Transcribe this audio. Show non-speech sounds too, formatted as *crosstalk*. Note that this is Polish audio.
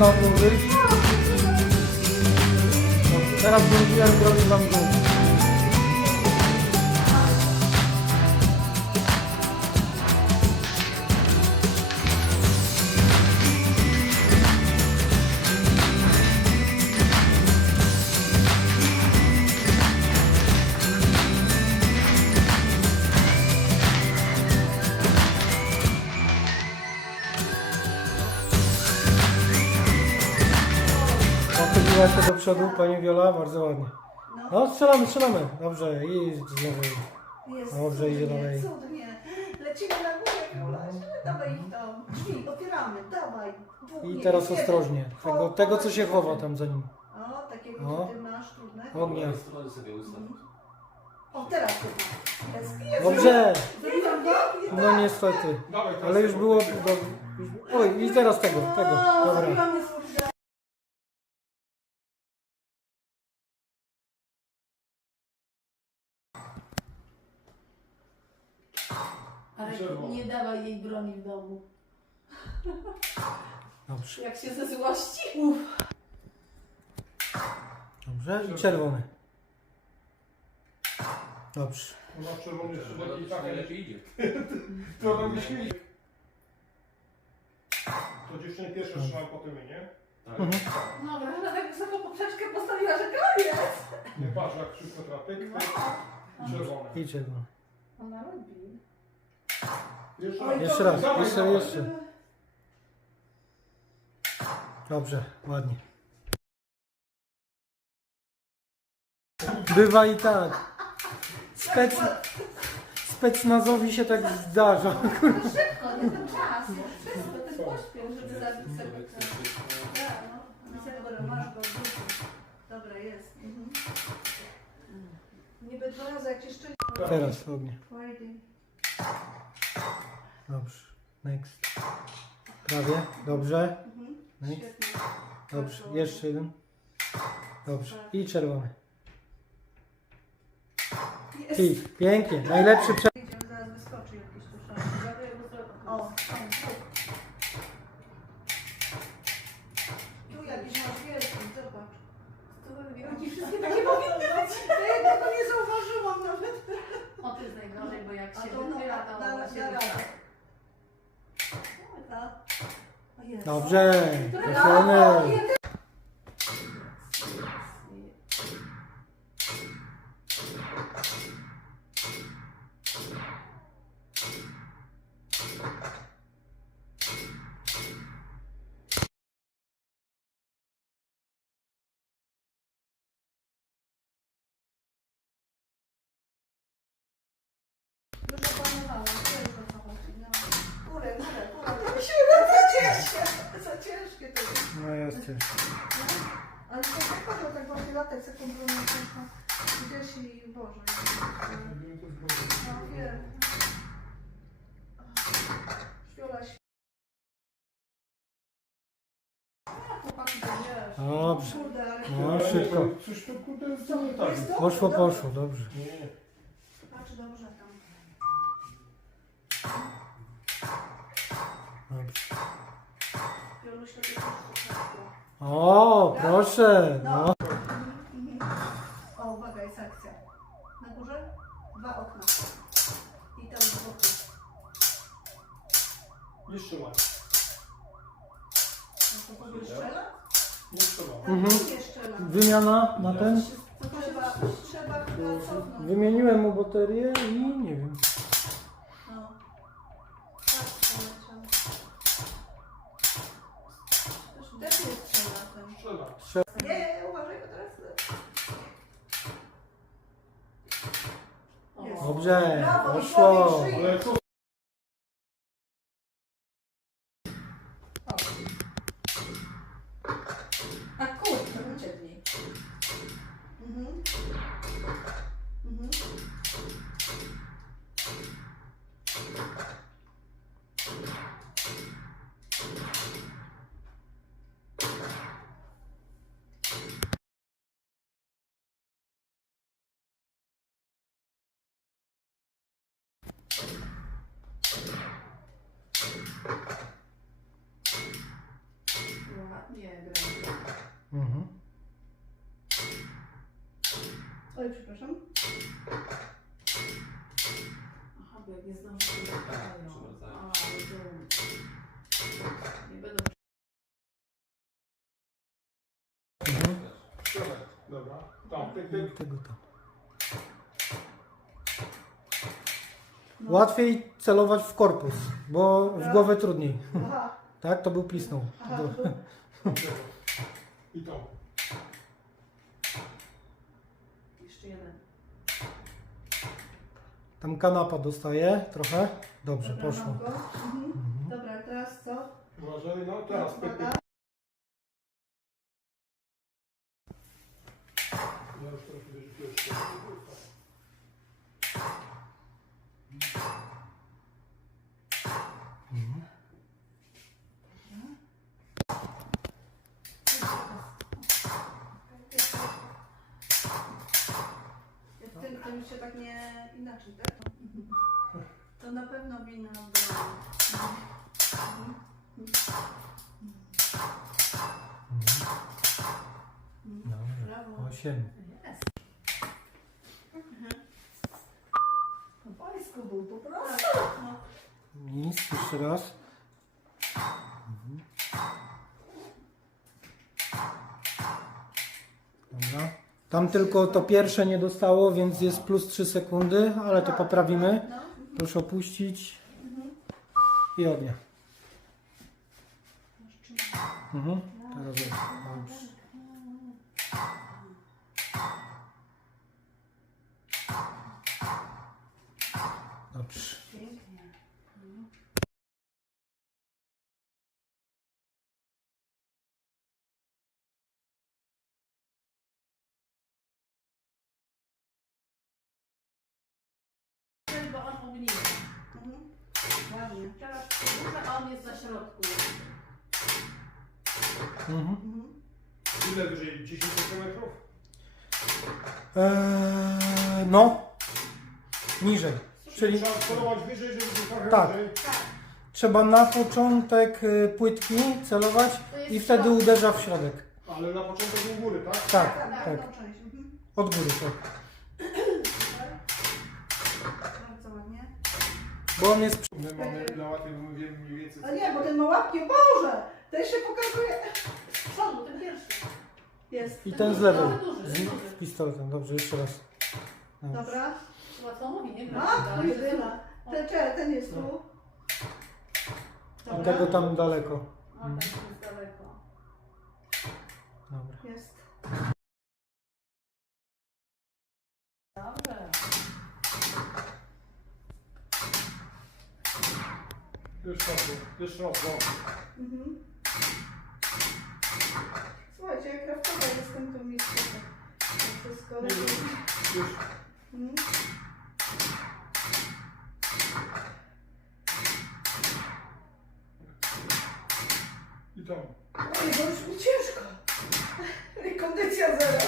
można odłożyć. No, teraz będziemy zrobić wam. Się do przodu pani Wiola, bardzo ładnie. No strzelamy, strzelamy. Dobrze, i znowu. Jest Dobrze, idzie cudnie, dalej. Cudnie. Lecimy na górę, Jula. Dawaj ich tam. Drzwi otwieramy, dawaj. Dwóch, I nie, teraz jeden. ostrożnie. Tego, tego co się chowa tam za nim. O, takiego O. co ty masz trudne. Ognia. strony sobie ustaw. O, teraz chyba. Jest, jest. Dobrze. Go? No niestety. Dawaj, teraz Ale już było... Do... Oj, i teraz tego, tego. Dobra. zrobiłam. Ale nie dawaj jej broni w domu. Dobrze. Jak się ze złości. Dobrze. I czerwony. Dobrze. Ona w czerwonym jeszcze taki tak, Najlepiej idzie. *laughs* to śmieje. To dziewczyny pierwsze strzelam potem my, nie? Tak. Mhm. Dobra, ona tak wysoko poprzeczkę postawiła, że koniec. Nie patrz jak szybko trapyk, i czerwone. I czerwony. Ona robi. Jeszcze raz. Jeszcze jeszcze. Dobrze, ładnie. Bywa i tak. Spec... Specnazowi się tak zdarza. Szybko, nie ten czas. Szybko, ten pośpiech, żeby zabić sobie. Tak, no. Dobra, masz go. wrzucę. Dobra, jest. Mhm. Niby dwa razy, jak szczęście. Teraz ognie. Dobrze. Next. Prawie. Dobrze. Mhm. Next. Świetnie. Dobrze. Jeszcze jeden. Dobrze. I czerwony. Jest. I pięknie. Najlepszy prze... Idziemy, zaraz wyskoczy jakiś tu szans. O, o, tu. Tu jakiś masz wielki, zobacz. Oni wszystkie takie powinny być. Ja tego nie zauważyłam nawet. O, to jest najgorzej, bo jak A się to no, wychyla, to da, da, się wychyla. Radę. A. O, jest. Dobrze. Brawo, Trafiony. jeden. Już opanowałam, wiesz o co chodzi. No. Górę, górę, górę. To mi się za ciężkie, za ciężkie to jest. No jesteś. Ale to tak padło, tak właśnie latek sekundę na tylko gdzieś i Boże. No wiem. Śpiola. Chłopaki, to wiesz. Dobrze. Kurde, ale No szybko. Coś to kurde jest tak. Poszło, poszło. Dobrze. Nie. Patrz dobrze tam. Dobrze. To. O, proszę. No. O, uwaga, jest akcja. Na górze dwa okna. I tam z boku. Nie strzelaj. No to sobie strzela? Nie. Tak, Mhm. strzela. Wymiana na ten. To trzeba, trzeba chyba cofnąć. Wymieniłem mu baterię i nie wiem. No. Tak, poleciał. Też też nie strzela ten. Strzela. Nie, nie, uważaj, bo teraz... Jest. Dobrze. Brawo, Poszło. człowiek żyje. Ale co? A kurczę, ucieknij. Mhm. Mhm. Mhm. Oj, przepraszam. Aha, bo jak nie to wracają. przywracają. A, rozumiem. Nie. Środek. Dobra. Tam. Tego tam. Łatwiej celować w korpus, bo w głowę trudniej. Aha, Tak, to był plisnął. aha. Tu. I to. jeszcze jeden. Tam kanapa dostaje trochę. Dobrze, Dobra, poszło. mam go. Mhm. Dobra, teraz co? Uważaj, no teraz pyk, pyk. Uwaga. Ja już teraz widzę, że pierwszy. W tym, tym się tak nie inaczej, tak? To na pewno wina była. Dobrze. Brawo. Osiem. Jest. Po polsku był po prostu. No. Nic, jeszcze raz. Mhm. Dobra. Tam tylko to pierwsze nie dostało, więc jest plus 3 sekundy, ale to poprawimy. Proszę opuścić i ognia. Mhm. Teraz. Dobrze. Ładnie. Teraz a on jest na środku. Mhm. Mhm. Ile wyżej? 10 cm? Eee, no, niżej. Czyli Trzeba celować wyżej, żeby było trochę Tak. wyżej. trzeba na początek y, płytki celować To jest i wtedy środek. uderza w środek. Ale na początek u góry, tak? Tak, Tak, tak. tą część. Mhm. Od góry, tak. Bardzo ładnie. Bo on jest. My mamy dla łatwiej, bo my wiemy mniej więcej. A nie, bo ten ma łapki, o Boże! Ten się pokazuje. Z przodu, ten pierwszy. Jest. I ten z lewej. Z, duży. z pistoletem. Dobrze, jeszcze raz. Dobrze. Dobra. Łatwo mówi, nie? Matko jedyna. Ten, cze- ten jest tu. A Dobra. tego tam daleko. A, tak jest daleko. Dobra. Jest. Dobrze. Raz, jeszcze raz, no. Mhm. Słuchajcie, jak kraftowa jestem, to mi spoko. To. Nie wiem. Już. Mhm. I tam. Oj, bo już mi ciężko. *laughs* Kondycja zero.